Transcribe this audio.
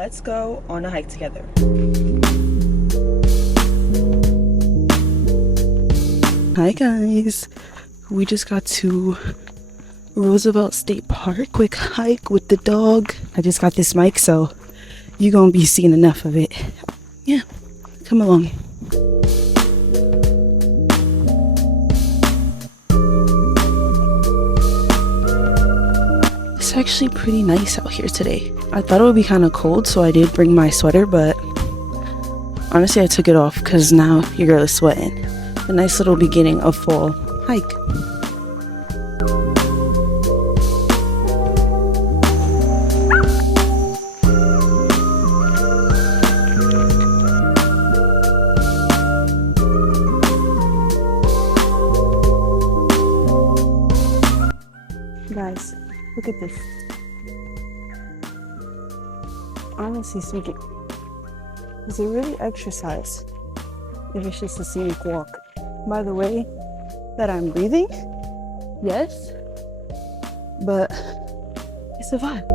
Let's go on a hike together. Hi guys, we just got to Roosevelt State Park. Quick hike with the dog. I just got this mic, so you're gonna be seeing enough of it. Yeah, come along. It's actually pretty nice out here today. I thought it would be kind of cold, so I did bring my sweater, but honestly I took it off because now your girl is sweating. A nice little beginning of fall hike. Guys, look at this. Honestly speaking, is it really exercise if it's just a scenic walk? By the way that I'm breathing, yes, but it's a vibe.